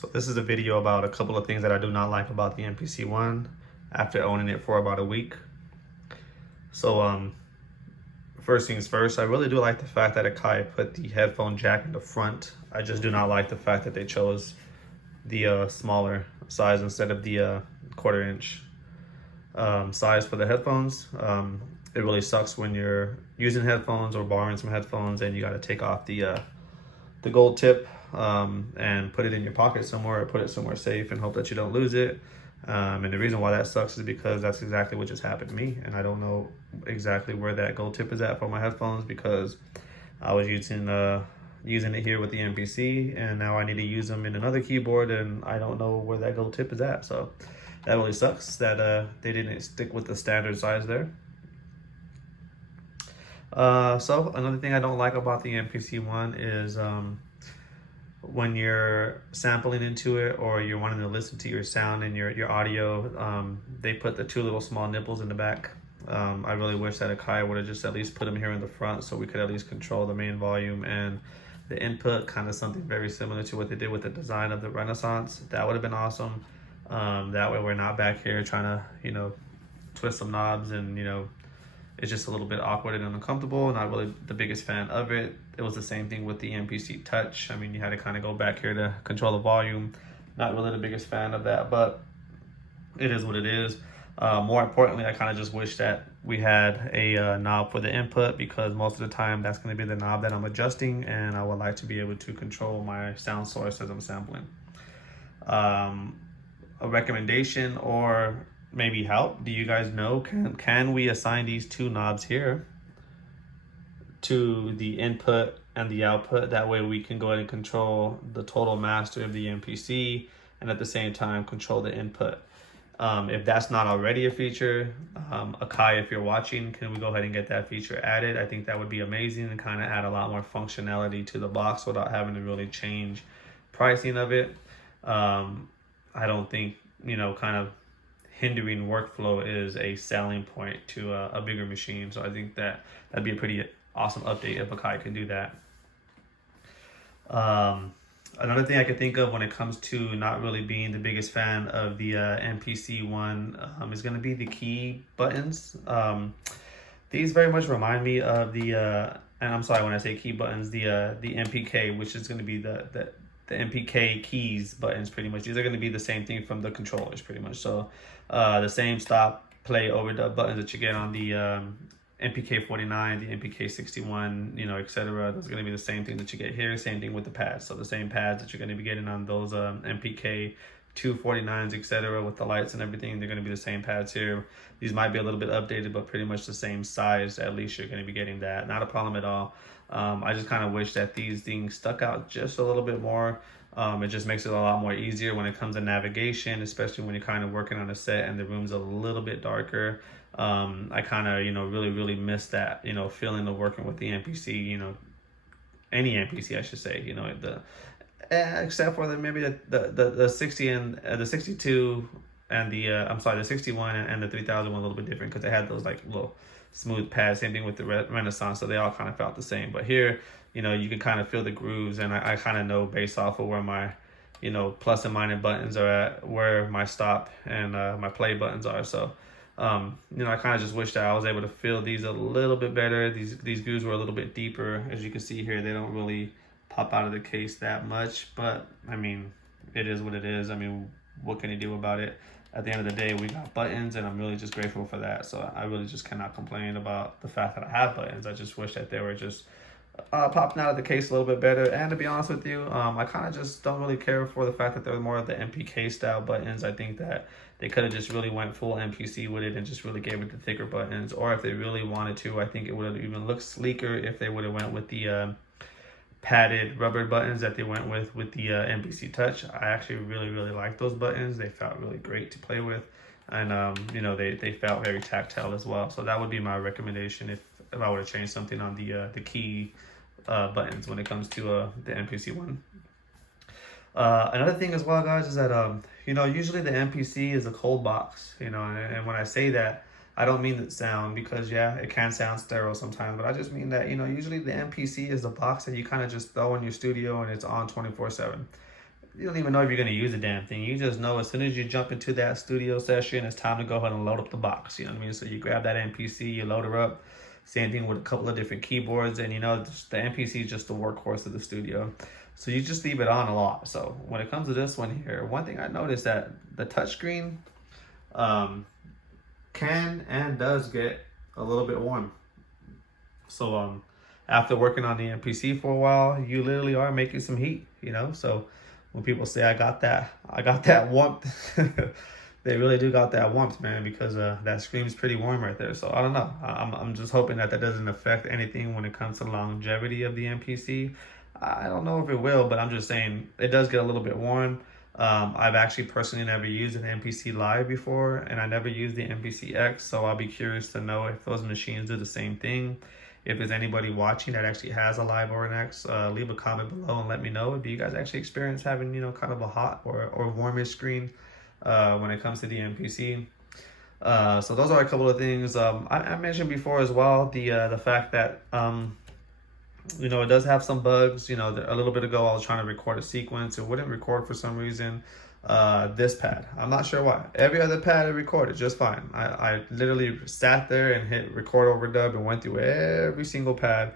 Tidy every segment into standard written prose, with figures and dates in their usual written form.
So this is a video about a couple of things that I do not like about the MPC One after owning it for about a week. So first things first, I really do like the fact that Akai put the headphone jack in the front. I just do not like the fact that they chose the smaller size instead of the quarter-inch size for the headphones. It really sucks when you're using headphones or borrowing some headphones and you got to take off the gold tip and put it in your pocket somewhere, or put it somewhere safe and hope that you don't lose it. And the reason why that sucks is because that's exactly what just happened to me, and I don't know exactly where that gold tip is at for my headphones, because I was using it here with the MPC, and now I need to use them in another keyboard, and I don't know where that gold tip is at. So that really sucks that they didn't stick with the standard size there. So another thing I don't like about the MPC One is when you're sampling into it, or you're wanting to listen to your sound and your audio, they put the two little small nipples in the back. I really wish that Akai would have just at least put them here in the front, so we could at least control the main volume and the input, kind of something very similar to what they did with the design of the Renaissance. That would have been awesome. That way we're not back here trying to, twist some knobs, and, it's just a little bit awkward and uncomfortable. Not really the biggest fan of it. It was the same thing with the MPC Touch. I mean, you had to kind of go back here to control the volume. Not really the biggest fan of that, but it is what it is. More importantly, I kind of just wish that we had a knob for the input, because most of the time that's going to be the knob that I'm adjusting, and I would like to be able to control my sound source as I'm sampling. A recommendation, or maybe help, do you guys know, can we assign these two knobs here to the input and the output? That way we can go ahead and control the total master of the MPC, and at the same time control the input. If that's not already a feature, Akai, if you're watching, can we go ahead and get that feature added? I think that would be amazing, and kind of add a lot more functionality to the box without having to really change pricing of it. I don't think, kind of hindering workflow is a selling point to a bigger machine. So I think that'd be a pretty awesome update if Akai can do that. Another thing I could think of when it comes to not really being the biggest fan of the MPC One is going to be the key buttons. These very much remind me of the, and I'm sorry when I say key buttons, the MPK, which is going to be the MPK keys buttons pretty much. These are going to be the same thing from the controllers pretty much. So the same stop, play, overdub buttons that you get on the MPK 49, the MPK 61, etc. That's going to be the same thing that you get here. Same thing with the pads. So the same pads that you're going to be getting on those MPK 249s, etc. with the lights and everything, they're going to be the same pads here. These might be a little bit updated, but pretty much the same size. At least you're going to be getting that. Not a problem at all. I just kind of wish that these things stuck out just a little bit more. It just makes it a lot more easier when it comes to navigation, especially when you're kind of working on a set and the room's a little bit darker. I kind of, really miss that, feeling of working with the MPC, any MPC, I should say, except for maybe the 60 and the 62 and the 61 and the 3000 were a little bit different, because they had those like little smooth pads. Same thing with the Renaissance, so they all kind of felt the same. But here, you can kind of feel the grooves, and I kind of know based off of where my plus and minus buttons are at, where my stop and my play buttons are. So I kind of just wish that I was able to feel these a little bit better. These grooves were a little bit deeper. As you can see here, they don't really pop out of the case that much, but I mean, it is what it is. I mean, what can you do about it? At the end of the day, we got buttons, and I'm really just grateful for that. So I really just cannot complain about the fact that I have buttons. I just wish that they were just popping out of the case a little bit better. And to be honest with you, I kind of just don't really care for the fact that they're more of the MPK style buttons. I think that they could have just really went full MPC with it and just really gave it the thicker buttons. Or if they really wanted to, I think it would have even looked sleeker if they would have went with the padded rubber buttons that they went with the MPC Touch. I actually really like those buttons. They felt really great to play with, and they felt very tactile as well. So that would be my recommendation if I were to change something on the key buttons when it comes to the MPC One. Another thing as well, guys, is that usually the MPC is a cold box, and when I say that, I don't mean the sound, because yeah, it can sound sterile sometimes, but I just mean that, usually the MPC is the box that you kind of just throw in your studio and it's on 24/7. you don't even know if you're gonna use the damn thing. You just know as soon as you jump into that studio session, it's time to go ahead and load up the box. You know what I mean? So you grab that MPC, you load her up. Same thing with a couple of different keyboards, and you know the MPC is just the workhorse of the studio. So you just leave it on a lot. So when it comes to this one here, one thing I noticed that the touchscreen can and does get a little bit warm. So after working on the MPC for a while, you literally are making some heat, you know. So when people say I got that warmth, they really do got that warmth, man, because that screen's pretty warm right there. So I don't know. I'm just hoping that doesn't affect anything when it comes to longevity of the MPC. I don't know if it will, but I'm just saying it does get a little bit warm. I've actually personally never used an MPC Live before, and I never used the MPC X, so I'll be curious to know if those machines do the same thing. If there's anybody watching that actually has a Live or an X, leave a comment below and let me know. Do you guys actually experience having, you know, kind of a hot or warmish screen when it comes to the MPC? So those are a couple of things. I mentioned before as well the fact that you know, it does have some bugs. You know, a little bit ago I was trying to record a sequence. It wouldn't record for some reason. This pad, I'm not sure why. Every other pad it recorded just fine. I literally sat there and hit record overdub and went through every single pad,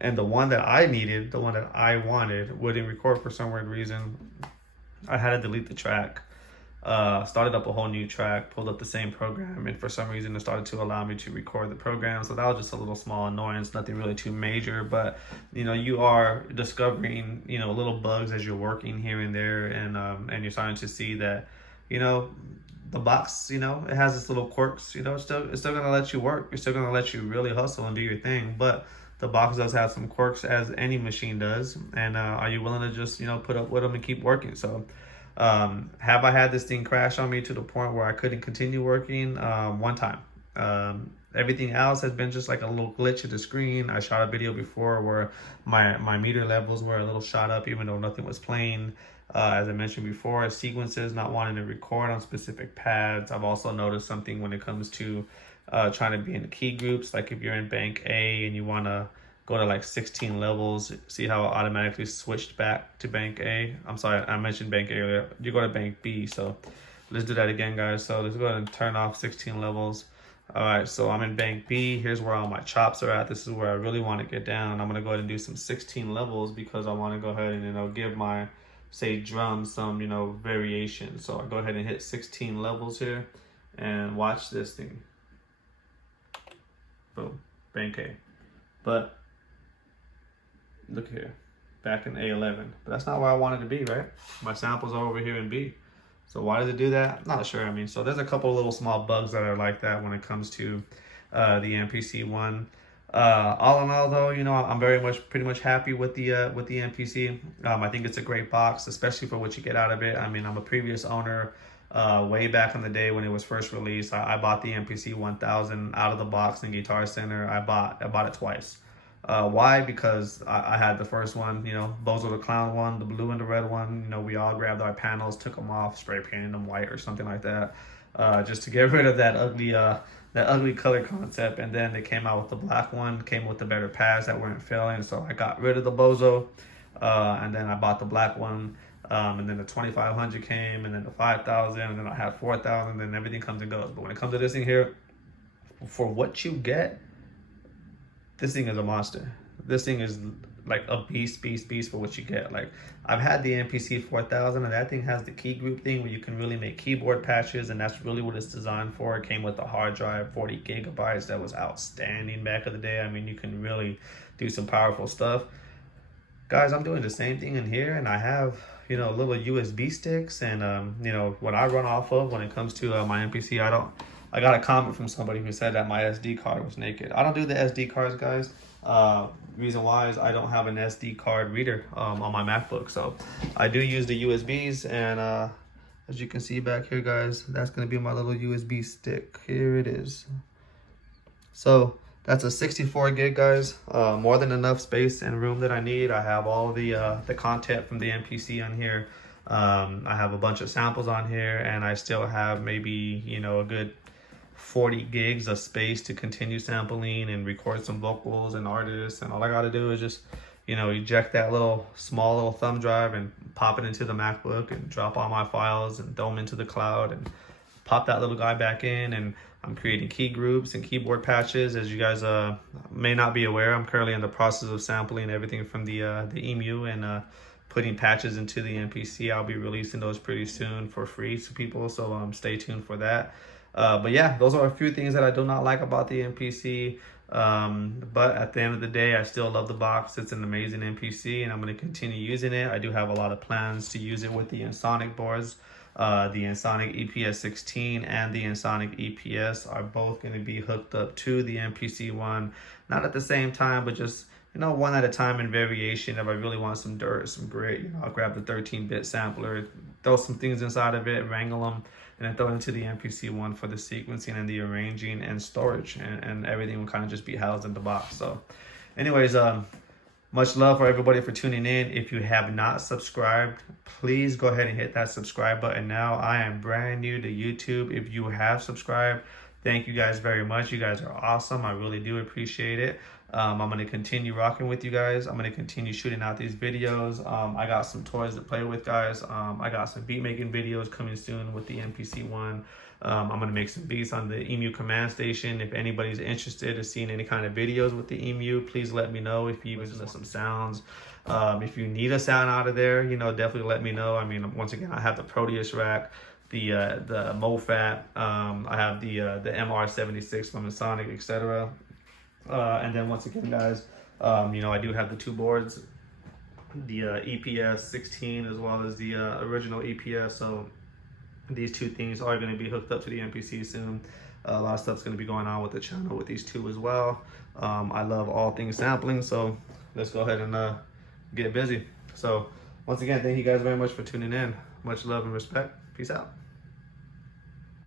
and the one that I needed, the one that I wanted, wouldn't record for some weird reason. I had to delete the track, started up a whole new track, pulled up the same program, and for some reason it started to allow me to record the program. So that was just a little small annoyance, nothing really too major, but you know, you are discovering, you know, little bugs as you're working here and there, and you're starting to see that, you know, the box, you know, it has its little quirks. You know, it's still gonna let you work, it's still gonna let you really hustle and do your thing, but the box does have some quirks, as any machine does. And are you willing to just, you know, put up with them and keep working? So have I had this thing crash on me to the point where I couldn't continue working? One time. Everything else has been just like a little glitch of the screen. I shot a video before where my meter levels were a little shot up even though nothing was playing. As I mentioned before, sequences not wanting to record on specific pads. I've also noticed something when it comes to trying to be in the key groups. Like if you're in bank A and you want to go to like 16 levels, see how it automatically switched back to bank A. I'm sorry, I mentioned bank A earlier. You go to bank B, so let's do that again, guys. So let's go ahead and turn off 16 levels. All right, so I'm in bank B. Here's where all my chops are at. This is where I really want to get down. I'm gonna go ahead and do some 16 levels because I want to go ahead and, you know, give my, say, drum some, you know, variation. So I go ahead and hit 16 levels here and watch this thing. Boom, bank A. But look here, back in A11. But that's not where I wanted to be, right? My samples are over here in B. So why does it do that? I'm not sure. I mean, so there's a couple of little small bugs that are like that when it comes to the MPC One. All in all, though, you know, I'm pretty much happy with the MPC. I think it's a great box, especially for what you get out of it. I mean, I'm a previous owner. Way back in the day when it was first released, I bought the MPC 1000 out of the box in Guitar Center. I bought it twice. Why? Because I had the first one, you know, Bozo the Clown one, the blue and the red one. You know, we all grabbed our panels, took them off, spray painted them white or something like that, just to get rid of that ugly color concept. And then they came out with the black one, came with the better pads that weren't failing. So I got rid of the Bozo, and then I bought the black one. And then the 2500 came, and then the 5000, and then I had 4000, and then everything comes and goes. But when it comes to this thing here, for what you get, this thing is a monster. This thing is like a beast for what you get. Like, I've had the MPC 4000, and that thing has the key group thing where you can really make keyboard patches, and that's really what it's designed for. It came with a hard drive, 40 gigabytes. That was outstanding back in the day. I mean, you can really do some powerful stuff. Guys, I'm doing the same thing in here, and I have, you know, little USB sticks, and you know, what I run off of when it comes to my MPC, I got a comment from somebody who said that my SD card was naked. I don't do the SD cards, guys. Reason why is I don't have an SD card reader on my MacBook, so I do use the USBs, and as you can see back here, guys, that's gonna be my little USB stick. Here it is. So that's a 64 gig, guys. More than enough space and room that I need. I have all the content from the MPC on here. I have a bunch of samples on here, and I still have maybe, you know, a good 40 gigs of space to continue sampling and record some vocals and artists. And all I got to do is just, you know, eject that small little thumb drive and pop it into the MacBook and drop all my files and throw them into the cloud and pop that little guy back in. And I'm creating key groups and keyboard patches. As you guys may not be aware, I'm currently in the process of sampling everything from the EMU and putting patches into the MPC. I'll be releasing those pretty soon for free to people, so stay tuned for that. But yeah, those are a few things that I do not like about the MPC. But at the end of the day, I still love the box. It's an amazing MPC, and I'm going to continue using it. I do have a lot of plans to use it with the Ensoniq boards. The Ensoniq EPS16 and the Ensoniq EPS are both going to be hooked up to the MPC One, not at the same time, but just, you know, one at a time in variation. If I really want some dirt, some grit, you know, I'll grab the 13-bit sampler, throw some things inside of it, wrangle them, and then throw it into the MPC One for the sequencing and the arranging and storage, and everything will kind of just be housed in the box. So anyways, much love for everybody for tuning in. If you have not subscribed, please go ahead and hit that subscribe button now. I am brand new to YouTube. If you have subscribed, thank you guys very much. You guys are awesome. I really do appreciate it. I'm going to continue rocking with you guys. I'm going to continue shooting out these videos. I got some toys to play with, guys. I got some beat making videos coming soon with the MPC One. I'm going to make some beats on the EMU command station. If anybody's interested in seeing any kind of videos with the EMU, please let me know. If you listen to some sounds, if you need a sound out of there, you know, definitely let me know. I mean, once again, I have the Proteus rack, the MoFat, I have the MR76 from Ensoniq, etc. And then once again, guys, you know, I do have the two boards, the EPS 16 as well as the original EPS. So these two things are going to be hooked up to the MPC soon. A lot of stuff's going to be going on with the channel with these two as well. I love all things sampling, so let's go ahead and get busy. So once again, thank you guys very much for tuning in. Much love and respect. Peace out.